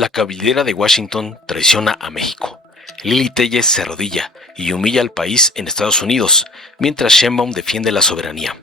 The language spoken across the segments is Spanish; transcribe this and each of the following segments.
La cabilera de Washington traiciona a México. Lili Téllez se arrodilla y humilla al país en Estados Unidos, mientras Sheinbaum defiende la soberanía.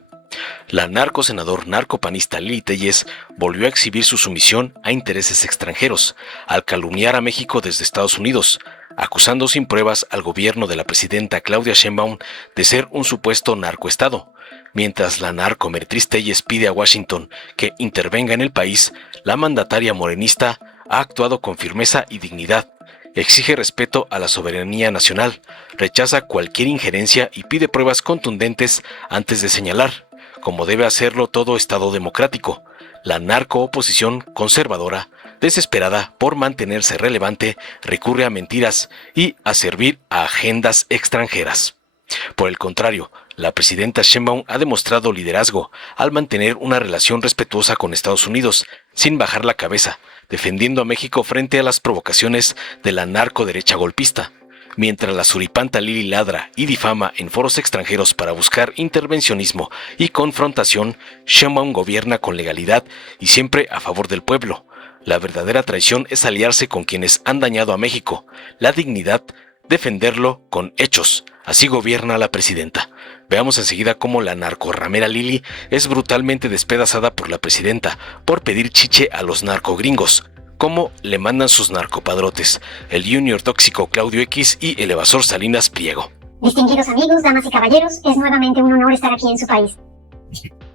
La narcopanista Lili Téllez volvió a exhibir su sumisión a intereses extranjeros, al calumniar a México desde Estados Unidos, acusando sin pruebas al gobierno de la presidenta Claudia Sheinbaum de ser un supuesto narcoestado. Mientras la narcomeretriz Téllez pide a Washington que intervenga en el país, la mandataria morenista ha actuado con firmeza y dignidad. Exige respeto a la soberanía nacional, rechaza cualquier injerencia y pide pruebas contundentes antes de señalar, como debe hacerlo todo Estado democrático. La narcooposición conservadora, desesperada por mantenerse relevante, recurre a mentiras y a servir a agendas extranjeras. Por el contrario, la presidenta Sheinbaum ha demostrado liderazgo al mantener una relación respetuosa con Estados Unidos, sin bajar la cabeza, defendiendo a México frente a las provocaciones de la narcoderecha golpista. Mientras la suripanta Lili ladra y difama en foros extranjeros para buscar intervencionismo y confrontación, Sheinbaum gobierna con legalidad y siempre a favor del pueblo. La verdadera traición es aliarse con quienes han dañado a México. La dignidad, defenderlo con hechos. Así gobierna la presidenta. Veamos enseguida cómo la narcorramera Lili es brutalmente despedazada por la presidenta por pedir chiche a los narcogringos. Cómo le mandan sus narcopadrotes, el junior tóxico Claudio X y el evasor Salinas Pliego. Distinguidos amigos, damas y caballeros, es nuevamente un honor estar aquí en su país.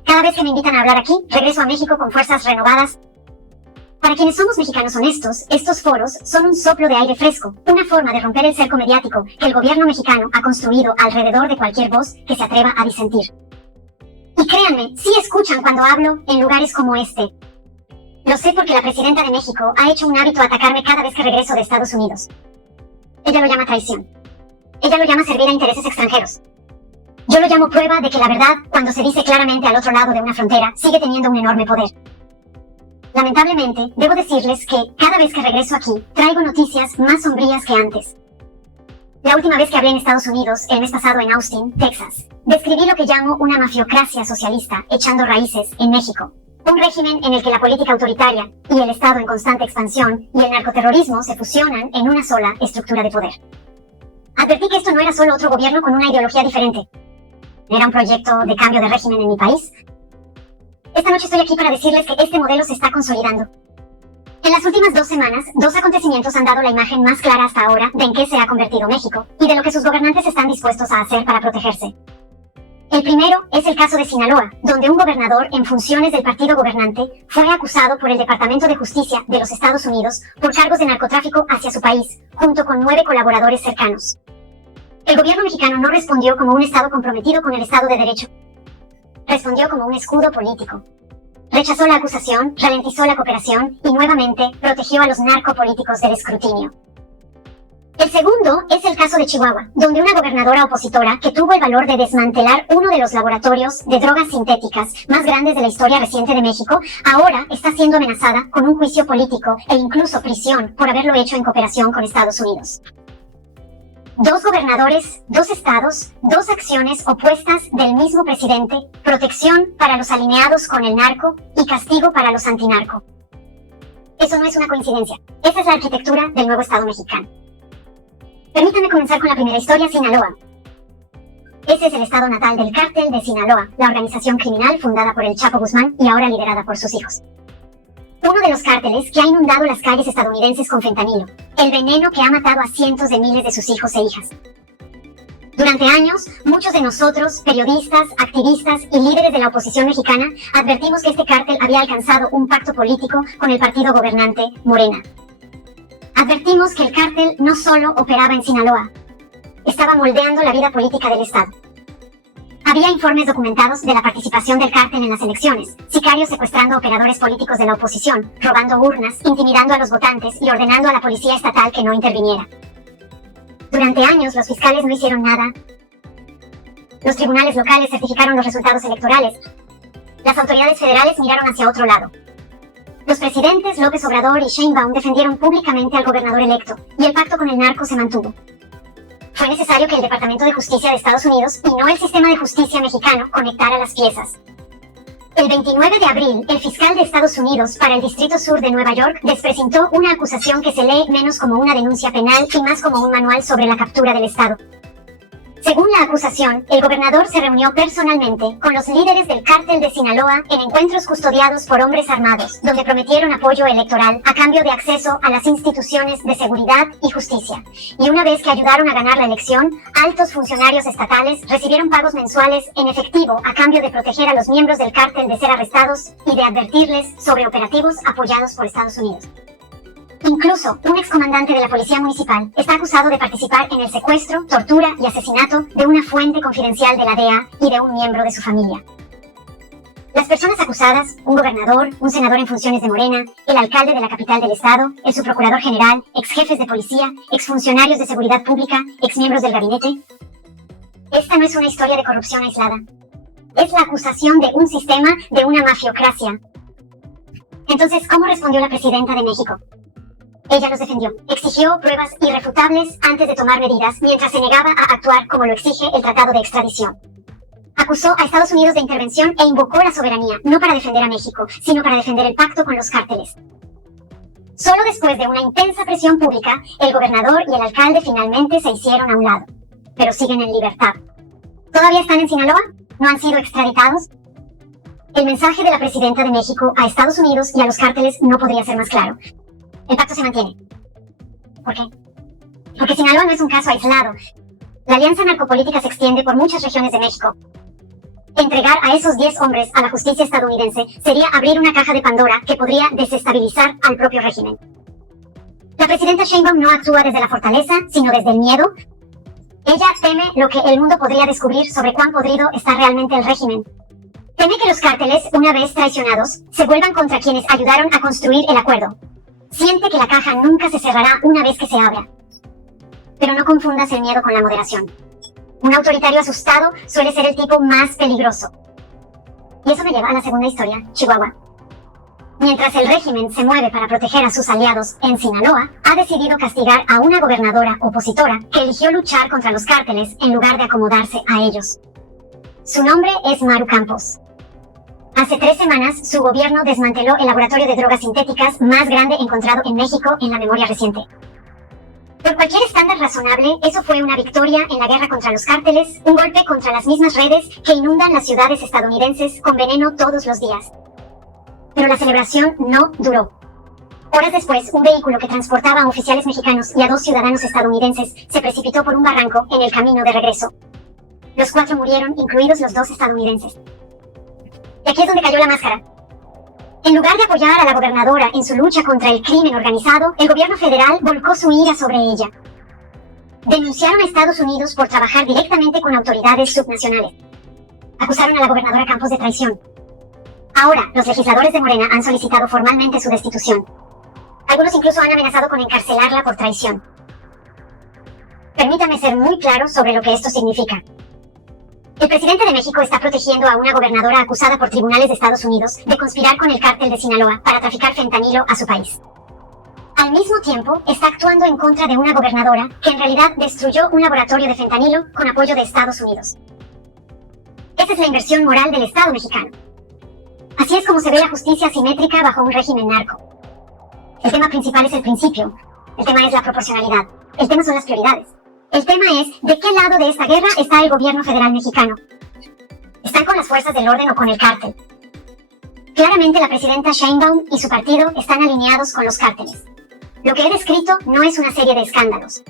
Cada vez que me invitan a hablar aquí, regreso a México con fuerzas renovadas. Para quienes somos mexicanos honestos, estos foros son un soplo de aire fresco, una forma de romper el cerco mediático que el gobierno mexicano ha construido alrededor de cualquier voz que se atreva a disentir. Y créanme, sí escuchan cuando hablo en lugares como este. Lo sé porque la presidenta de México ha hecho un hábito atacarme cada vez que regreso de Estados Unidos. Ella lo llama traición. Ella lo llama servir a intereses extranjeros. Yo lo llamo prueba de que la verdad, cuando se dice claramente al otro lado de una frontera, sigue teniendo un enorme poder. Lamentablemente, debo decirles que cada vez que regreso aquí, traigo noticias más sombrías que antes. La última vez que hablé en Estados Unidos, el mes pasado en Austin, Texas, describí lo que llamo una mafiocracia socialista echando raíces en México. Un régimen en el que la política autoritaria y el Estado en constante expansión y el narcoterrorismo se fusionan en una sola estructura de poder. Advertí que esto no era solo otro gobierno con una ideología diferente. Era un proyecto de cambio de régimen en mi país. Esta noche estoy aquí para decirles que este modelo se está consolidando. En las últimas 2 semanas, 2 acontecimientos han dado la imagen más clara hasta ahora de en qué se ha convertido México y de lo que sus gobernantes están dispuestos a hacer para protegerse. El primero es el caso de Sinaloa, donde un gobernador en funciones del partido gobernante fue acusado por el Departamento de Justicia de los Estados Unidos por cargos de narcotráfico hacia su país, junto con 9 colaboradores cercanos. El gobierno mexicano no respondió como un Estado comprometido con el Estado de Derecho. Respondió como un escudo político. Rechazó la acusación, ralentizó la cooperación y nuevamente protegió a los narcopolíticos del escrutinio. El segundo es el caso de Chihuahua, donde una gobernadora opositora que tuvo el valor de desmantelar uno de los laboratorios de drogas sintéticas más grandes de la historia reciente de México, ahora está siendo amenazada con un juicio político e incluso prisión por haberlo hecho en cooperación con Estados Unidos. 2 gobernadores, 2 estados, 2 acciones opuestas del mismo presidente, protección para los alineados con el narco y castigo para los antinarco. Eso no es una coincidencia, esa es la arquitectura del nuevo Estado mexicano. Permítanme comenzar con la primera historia, Sinaloa. Ese es el estado natal del Cártel de Sinaloa, la organización criminal fundada por el Chapo Guzmán y ahora liderada por sus hijos. Uno de los cárteles que ha inundado las calles estadounidenses con fentanilo, el veneno que ha matado a cientos de miles de sus hijos e hijas. Durante años, muchos de nosotros, periodistas, activistas y líderes de la oposición mexicana, advertimos que este cártel había alcanzado un pacto político con el partido gobernante, Morena. Advertimos que el cártel no solo operaba en Sinaloa, estaba moldeando la vida política del Estado. Había informes documentados de la participación del cártel en las elecciones, sicarios secuestrando operadores políticos de la oposición, robando urnas, intimidando a los votantes y ordenando a la policía estatal que no interviniera. Durante años los fiscales no hicieron nada. Los tribunales locales certificaron los resultados electorales. Las autoridades federales miraron hacia otro lado. Los presidentes López Obrador y Sheinbaum defendieron públicamente al gobernador electo, y el pacto con el narco se mantuvo. Fue necesario que el Departamento de Justicia de Estados Unidos y no el sistema de justicia mexicano conectara las piezas. El 29 de abril, el fiscal de Estados Unidos para el Distrito Sur de Nueva York presentó una acusación que se lee menos como una denuncia penal y más como un manual sobre la captura del Estado. Según la acusación, el gobernador se reunió personalmente con los líderes del cártel de Sinaloa en encuentros custodiados por hombres armados, donde prometieron apoyo electoral a cambio de acceso a las instituciones de seguridad y justicia. Y una vez que ayudaron a ganar la elección, altos funcionarios estatales recibieron pagos mensuales en efectivo a cambio de proteger a los miembros del cártel de ser arrestados y de advertirles sobre operativos apoyados por Estados Unidos. Incluso, un excomandante de la policía municipal está acusado de participar en el secuestro, tortura y asesinato de una fuente confidencial de la DEA y de un miembro de su familia. Las personas acusadas, un gobernador, un senador en funciones de Morena, el alcalde de la capital del estado, el subprocurador general, exjefes de policía, exfuncionarios de seguridad pública, exmiembros del gabinete. Esta no es una historia de corrupción aislada. Es la acusación de un sistema, de una mafiocracia. Entonces, ¿cómo respondió la presidenta de México? Ella los defendió, exigió pruebas irrefutables antes de tomar medidas mientras se negaba a actuar como lo exige el Tratado de Extradición. Acusó a Estados Unidos de intervención e invocó la soberanía, no para defender a México, sino para defender el pacto con los cárteles. Solo después de una intensa presión pública, el gobernador y el alcalde finalmente se hicieron a un lado, pero siguen en libertad. ¿Todavía están en Sinaloa? ¿No han sido extraditados? El mensaje de la presidenta de México a Estados Unidos y a los cárteles no podría ser más claro. El pacto se mantiene. ¿Por qué? Porque Sinaloa no es un caso aislado. La alianza narcopolítica se extiende por muchas regiones de México. Entregar a esos 10 hombres a la justicia estadounidense sería abrir una caja de Pandora que podría desestabilizar al propio régimen. La presidenta Sheinbaum no actúa desde la fortaleza, sino desde el miedo. Ella teme lo que el mundo podría descubrir sobre cuán podrido está realmente el régimen. Teme que los cárteles, una vez traicionados, se vuelvan contra quienes ayudaron a construir el acuerdo. Siente que la caja nunca se cerrará una vez que se abra. Pero no confundas el miedo con la moderación. Un autoritario asustado suele ser el tipo más peligroso. Y eso me lleva a la segunda historia, Chihuahua. Mientras el régimen se mueve para proteger a sus aliados en Sinaloa, ha decidido castigar a una gobernadora opositora que eligió luchar contra los cárteles en lugar de acomodarse a ellos. Su nombre es Maru Campos. Hace 3 semanas, su gobierno desmanteló el laboratorio de drogas sintéticas más grande encontrado en México en la memoria reciente. Por cualquier estándar razonable, eso fue una victoria en la guerra contra los cárteles, un golpe contra las mismas redes que inundan las ciudades estadounidenses con veneno todos los días. Pero la celebración no duró. Horas después, un vehículo que transportaba a oficiales mexicanos y a 2 ciudadanos estadounidenses se precipitó por un barranco en el camino de regreso. Los 4 murieron, incluidos los 2 estadounidenses. Y aquí es donde cayó la máscara. En lugar de apoyar a la gobernadora en su lucha contra el crimen organizado, el gobierno federal volcó su ira sobre ella. Denunciaron a Estados Unidos por trabajar directamente con autoridades subnacionales. Acusaron a la gobernadora Campos de traición. Ahora, los legisladores de Morena han solicitado formalmente su destitución. Algunos incluso han amenazado con encarcelarla por traición. Permítame ser muy claro sobre lo que esto significa. El presidente de México está protegiendo a una gobernadora acusada por tribunales de Estados Unidos de conspirar con el cártel de Sinaloa para traficar fentanilo a su país. Al mismo tiempo, está actuando en contra de una gobernadora que en realidad destruyó un laboratorio de fentanilo con apoyo de Estados Unidos. Esa es la inversión moral del Estado mexicano. Así es como se ve la justicia asimétrica bajo un régimen narco. El tema principal es el principio. El tema es la proporcionalidad. El tema son las prioridades. El tema es, ¿de qué lado de esta guerra está el gobierno federal mexicano? ¿Están con las fuerzas del orden o con el cártel? Claramente la presidenta Sheinbaum y su partido están alineados con los cárteles. Lo que he descrito no es una serie de escándalos.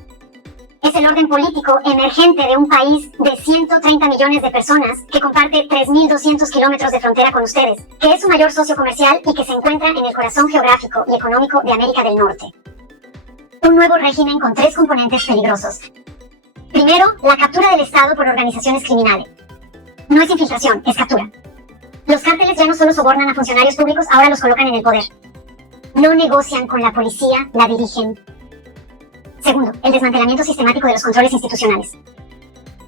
Es el orden político emergente de un país de 130 millones de personas que comparte 3.200 kilómetros de frontera con ustedes, que es su mayor socio comercial y que se encuentra en el corazón geográfico y económico de América del Norte. Un nuevo régimen con 3 componentes peligrosos. Primero, la captura del Estado por organizaciones criminales. No es infiltración, es captura. Los cárteles ya no solo sobornan a funcionarios públicos, ahora los colocan en el poder. No negocian con la policía, la dirigen. Segundo, el desmantelamiento sistemático de los controles institucionales.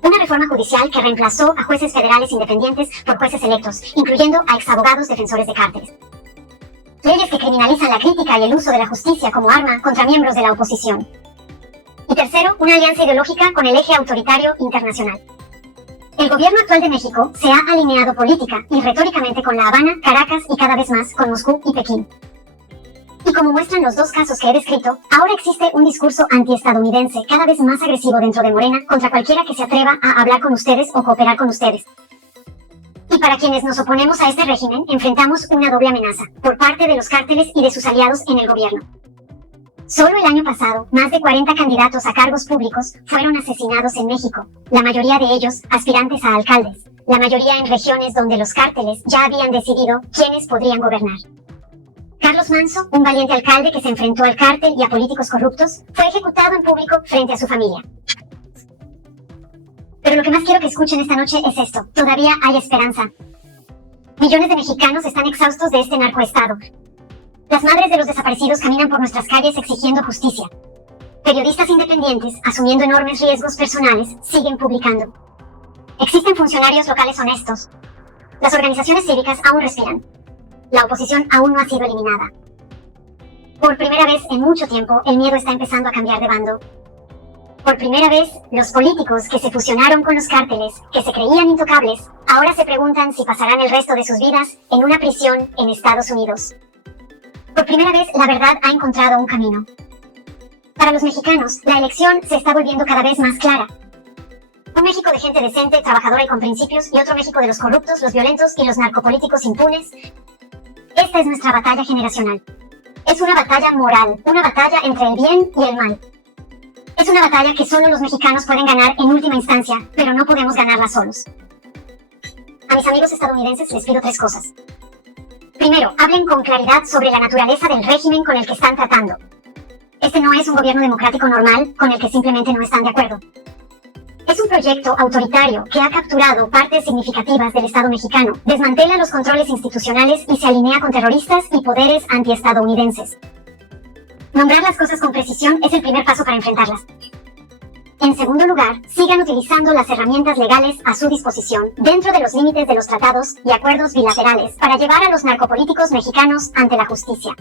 Una reforma judicial que reemplazó a jueces federales independientes por jueces electos, incluyendo a exabogados defensores de cárteles. Leyes que criminalizan la crítica y el uso de la justicia como arma contra miembros de la oposición. Y tercero, una alianza ideológica con el eje autoritario internacional. El gobierno actual de México se ha alineado política y retóricamente con La Habana, Caracas y cada vez más con Moscú y Pekín. Y como muestran los dos casos que he descrito, ahora existe un discurso antiestadounidense cada vez más agresivo dentro de Morena contra cualquiera que se atreva a hablar con ustedes o cooperar con ustedes. Y para quienes nos oponemos a este régimen, enfrentamos una doble amenaza por parte de los cárteles y de sus aliados en el gobierno. Solo el año pasado, más de 40 candidatos a cargos públicos fueron asesinados en México, la mayoría de ellos aspirantes a alcaldes, la mayoría en regiones donde los cárteles ya habían decidido quiénes podrían gobernar. Carlos Manso, un valiente alcalde que se enfrentó al cártel y a políticos corruptos, fue ejecutado en público frente a su familia. Pero lo que más quiero que escuchen esta noche es esto: todavía hay esperanza. Millones de mexicanos están exhaustos de este narcoestado. Las madres de los desaparecidos caminan por nuestras calles exigiendo justicia. Periodistas independientes, asumiendo enormes riesgos personales, siguen publicando. Existen funcionarios locales honestos. Las organizaciones cívicas aún respiran. La oposición aún no ha sido eliminada. Por primera vez en mucho tiempo, el miedo está empezando a cambiar de bando. Por primera vez, los políticos que se fusionaron con los cárteles, que se creían intocables, ahora se preguntan si pasarán el resto de sus vidas en una prisión en Estados Unidos. Por primera vez, la verdad ha encontrado un camino. Para los mexicanos, la elección se está volviendo cada vez más clara. Un México de gente decente, trabajadora y con principios, y otro México de los corruptos, los violentos y los narcopolíticos impunes. Esta es nuestra batalla generacional. Es una batalla moral, una batalla entre el bien y el mal. Es una batalla que solo los mexicanos pueden ganar en última instancia, pero no podemos ganarla solos. A mis amigos estadounidenses les pido 3 cosas. Primero, hablen con claridad sobre la naturaleza del régimen con el que están tratando. Este no es un gobierno democrático normal con el que simplemente no están de acuerdo. Es un proyecto autoritario que ha capturado partes significativas del Estado mexicano, desmantela los controles institucionales y se alinea con terroristas y poderes antiestadounidenses. Nombrar las cosas con precisión es el primer paso para enfrentarlas. En segundo lugar, sigan utilizando las herramientas legales a su disposición, dentro de los límites de los tratados y acuerdos bilaterales, para llevar a los narcopolíticos mexicanos ante la justicia.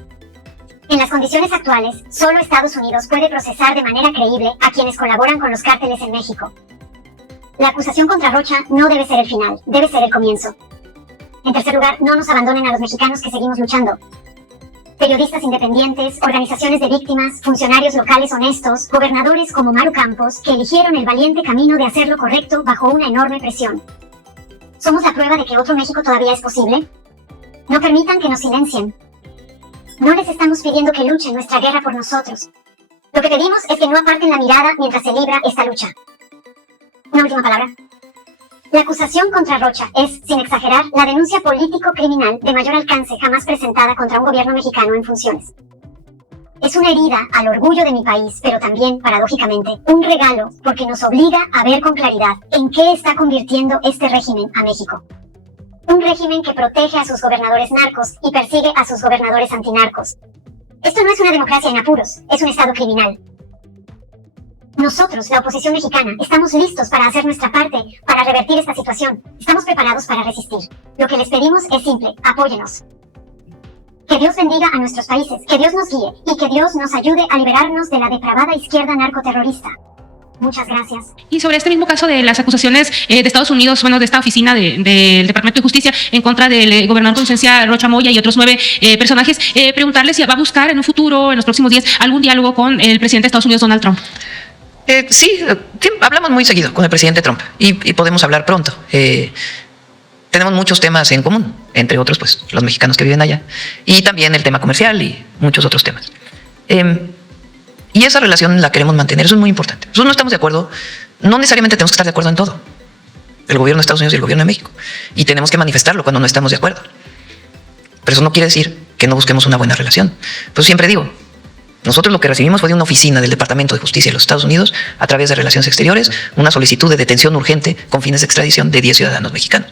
En las condiciones actuales, solo Estados Unidos puede procesar de manera creíble a quienes colaboran con los cárteles en México. La acusación contra Rocha no debe ser el final, debe ser el comienzo. En tercer lugar, no nos abandonen a los mexicanos que seguimos luchando. Periodistas independientes, organizaciones de víctimas, funcionarios locales honestos, gobernadores como Maru Campos, que eligieron el valiente camino de hacer lo correcto bajo una enorme presión. ¿Somos la prueba de que otro México todavía es posible? No permitan que nos silencien. No les estamos pidiendo que luchen nuestra guerra por nosotros. Lo que pedimos es que no aparten la mirada mientras se libra esta lucha. Una última palabra. La acusación contra Rocha es, sin exagerar, la denuncia político-criminal de mayor alcance jamás presentada contra un gobierno mexicano en funciones. Es una herida al orgullo de mi país, pero también, paradójicamente, un regalo porque nos obliga a ver con claridad en qué está convirtiendo este régimen a México. Un régimen que protege a sus gobernadores narcos y persigue a sus gobernadores antinarcos. Esto no es una democracia en apuros, es un estado criminal. Nosotros, la oposición mexicana, estamos listos para hacer nuestra parte, para revertir esta situación. Estamos preparados para resistir. Lo que les pedimos es simple: apóyenos. Que Dios bendiga a nuestros países, que Dios nos guíe y que Dios nos ayude a liberarnos de la depravada izquierda narcoterrorista. Muchas gracias. Y sobre este mismo caso de las acusaciones de Estados Unidos, bueno, de esta oficina del Departamento de Justicia en contra del gobernador con licencia Rocha Moya y otros 9 personajes, preguntarle si va a buscar en un futuro, en los próximos días, algún diálogo con el presidente de Estados Unidos, Donald Trump. Sí, hablamos muy seguido con el presidente Trump y podemos hablar pronto. Tenemos muchos temas en común, entre otros, pues, los mexicanos que viven allá, y también el tema comercial y muchos otros temas. Y esa relación la queremos mantener, eso es muy importante. Nosotros no estamos de acuerdo, no necesariamente tenemos que estar de acuerdo en todo, el gobierno de Estados Unidos y el gobierno de México, y tenemos que manifestarlo cuando no estamos de acuerdo. Pero eso no quiere decir que no busquemos una buena relación. Pues siempre digo, nosotros lo que recibimos fue de una oficina del Departamento de Justicia de los Estados Unidos, a través de Relaciones Exteriores, una solicitud de detención urgente con fines de extradición de 10 ciudadanos mexicanos.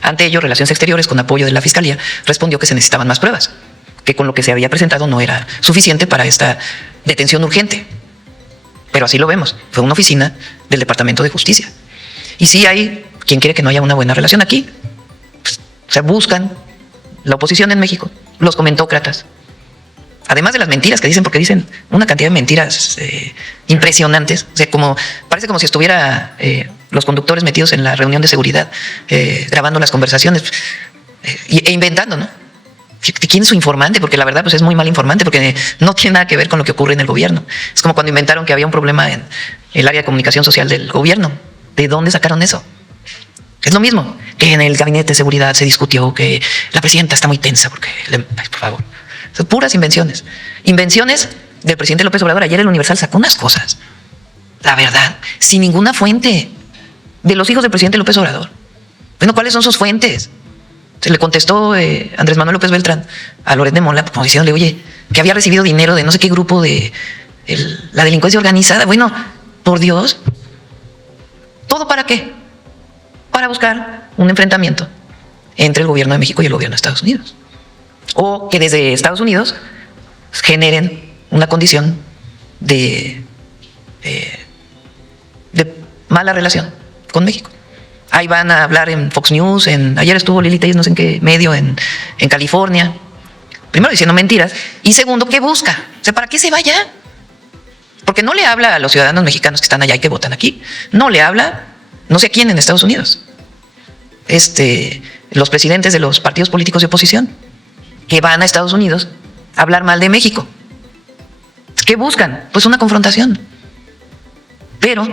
Ante ello, Relaciones Exteriores, con apoyo de la Fiscalía, respondió que se necesitaban más pruebas, que con lo que se había presentado no era suficiente para esta detención urgente. Pero así lo vemos, fue una oficina del Departamento de Justicia. Y sí hay quien quiere que no haya una buena relación aquí. Pues, se buscan la oposición en México, los comentócratas. Además de las mentiras que dicen, porque dicen una cantidad de mentiras impresionantes. O sea, parece como si estuviera los conductores metidos en la reunión de seguridad, grabando las conversaciones e inventando, ¿no? ¿Quién es su informante? Porque la verdad pues es muy mal informante, porque no tiene nada que ver con lo que ocurre en el gobierno. Es como cuando inventaron que había un problema en el área de comunicación social del gobierno. ¿De dónde sacaron eso? Es lo mismo que en el gabinete de seguridad se discutió que la presidenta está muy tensa porque, ay, por favor, son puras invenciones. Invenciones del presidente López Obrador. Ayer el Universal sacó unas cosas, la verdad, sin ninguna fuente, de los hijos del presidente López Obrador. Bueno, ¿cuáles son sus fuentes? Se le contestó Andrés Manuel López Beltrán a Loret de Mola, como diciéndole, oye, que había recibido dinero de no sé qué grupo de la delincuencia organizada. Bueno, por Dios, ¿todo para qué? Para buscar un enfrentamiento entre el gobierno de México y el gobierno de Estados Unidos. O que desde Estados Unidos generen una condición de mala relación con México. Ahí van a hablar en Fox News, ayer estuvo Lili Telles, no sé en qué medio, en California. Primero diciendo mentiras, y segundo, ¿qué busca? O sea, ¿para qué se vaya? Porque no le habla a los ciudadanos mexicanos que están allá y que votan aquí. No le habla, no sé a quién en Estados Unidos. Los presidentes de los partidos políticos de oposición que van a Estados Unidos a hablar mal de México. ¿Qué buscan? Pues una confrontación. Pero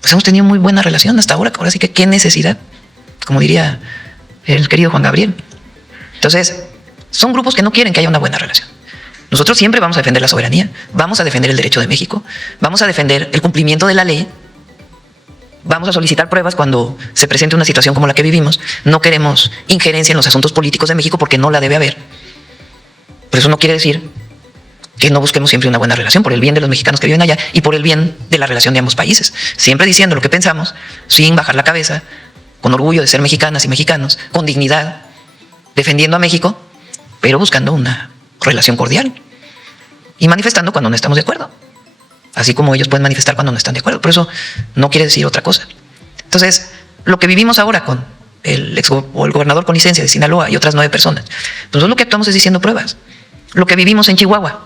pues hemos tenido muy buena relación hasta ahora sí que qué necesidad, como diría el querido Juan Gabriel. Entonces, son grupos que no quieren que haya una buena relación. Nosotros siempre vamos a defender la soberanía, vamos a defender el derecho de México, vamos a defender el cumplimiento de la ley, vamos a solicitar pruebas cuando se presente una situación como la que vivimos. No queremos injerencia en los asuntos políticos de México porque no la debe haber. Pero eso no quiere decir que no busquemos siempre una buena relación por el bien de los mexicanos que viven allá y por el bien de la relación de ambos países. Siempre diciendo lo que pensamos, sin bajar la cabeza, con orgullo de ser mexicanas y mexicanos, con dignidad, defendiendo a México, pero buscando una relación cordial y manifestando cuando no estamos de acuerdo. Así como ellos pueden manifestar cuando no están de acuerdo. Pero eso no quiere decir otra cosa. Entonces, lo que vivimos ahora con el gobernador con licencia de Sinaloa y otras 9 personas, pues lo que actuamos es diciendo pruebas. Lo que vivimos en Chihuahua,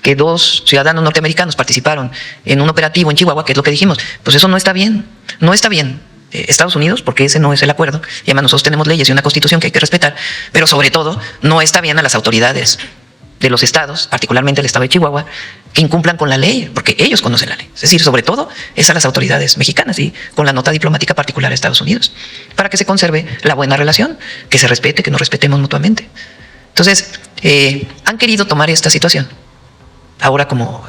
que 2 ciudadanos norteamericanos participaron en un operativo en Chihuahua, que es lo que dijimos, pues eso no está bien. No está bien. Estados Unidos, porque ese no es el acuerdo, y además nosotros tenemos leyes y una constitución que hay que respetar, pero sobre todo no está bien a las autoridades de los estados, particularmente el estado de Chihuahua, que incumplan con la ley, porque ellos conocen la ley. Es decir, sobre todo es a las autoridades mexicanas y con la nota diplomática particular a Estados Unidos, para que se conserve la buena relación, que se respete, que nos respetemos mutuamente. Entonces, han querido tomar esta situación ahora como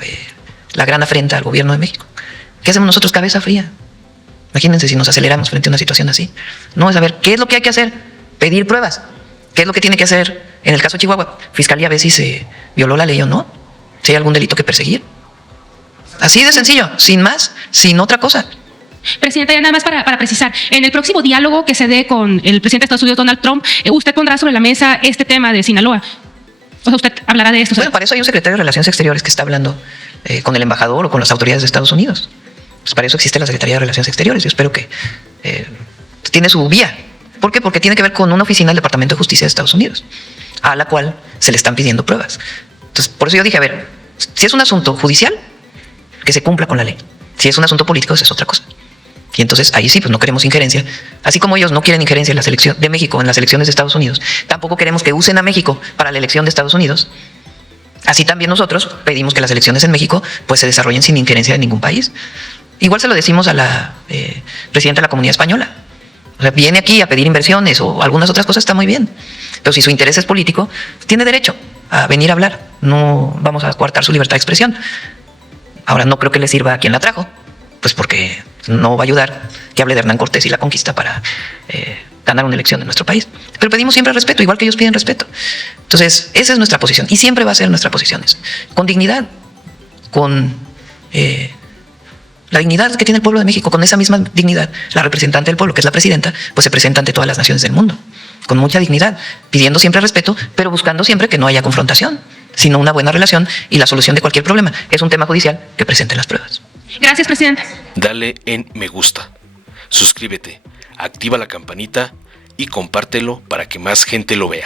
la gran afrenta al gobierno de México. ¿Qué hacemos nosotros? Cabeza fría. Imagínense si nos aceleramos frente a una situación así. No, es saber qué es lo que hay que hacer, pedir pruebas. ¿Qué es lo que tiene que hacer en el caso de Chihuahua? Fiscalía ve si se violó la ley o no, si hay algún delito que perseguir. Así de sencillo, sin más, sin otra cosa. Presidenta, ya nada más para precisar, en el próximo diálogo que se dé con el presidente de Estados Unidos, Donald Trump, usted pondrá sobre la mesa este tema de Sinaloa. O sea, usted hablará de esto. Bueno, para eso hay un secretario de Relaciones Exteriores que está hablando con el embajador o con las autoridades de Estados Unidos. Pues para eso existe la Secretaría de Relaciones Exteriores. Yo espero que tiene su vía. ¿Por qué? Porque tiene que ver con una oficina del Departamento de Justicia de Estados Unidos, a la cual se le están pidiendo pruebas. Entonces, por eso yo dije, a ver, si es un asunto judicial, que se cumpla con la ley. Si es un asunto político, eso es otra cosa. Y entonces ahí sí, pues no queremos injerencia. Así como ellos no quieren injerencia en la selección de México, en las elecciones de Estados Unidos, tampoco queremos que usen a México para la elección de Estados Unidos. Así también nosotros pedimos que las elecciones en México pues se desarrollen sin injerencia de ningún país. Igual se lo decimos a la presidenta de la Comunidad Española. O sea, viene aquí a pedir inversiones o algunas otras cosas, está muy bien. Pero si su interés es político, tiene derecho a venir a hablar. No vamos a coartar su libertad de expresión. Ahora, no creo que le sirva a quien la trajo, pues porque no va a ayudar que hable de Hernán Cortés y la conquista para ganar una elección en nuestro país. Pero pedimos siempre respeto, igual que ellos piden respeto. Entonces, esa es nuestra posición y siempre va a ser nuestra posición. Con dignidad, con la dignidad que tiene el pueblo de México, con esa misma dignidad, la representante del pueblo, que es la presidenta, pues se presenta ante todas las naciones del mundo, con mucha dignidad, pidiendo siempre respeto, pero buscando siempre que no haya confrontación, sino una buena relación y la solución de cualquier problema. Es un tema judicial que presenten las pruebas. Gracias, presidenta. Dale en me gusta, suscríbete, activa la campanita y compártelo para que más gente lo vea.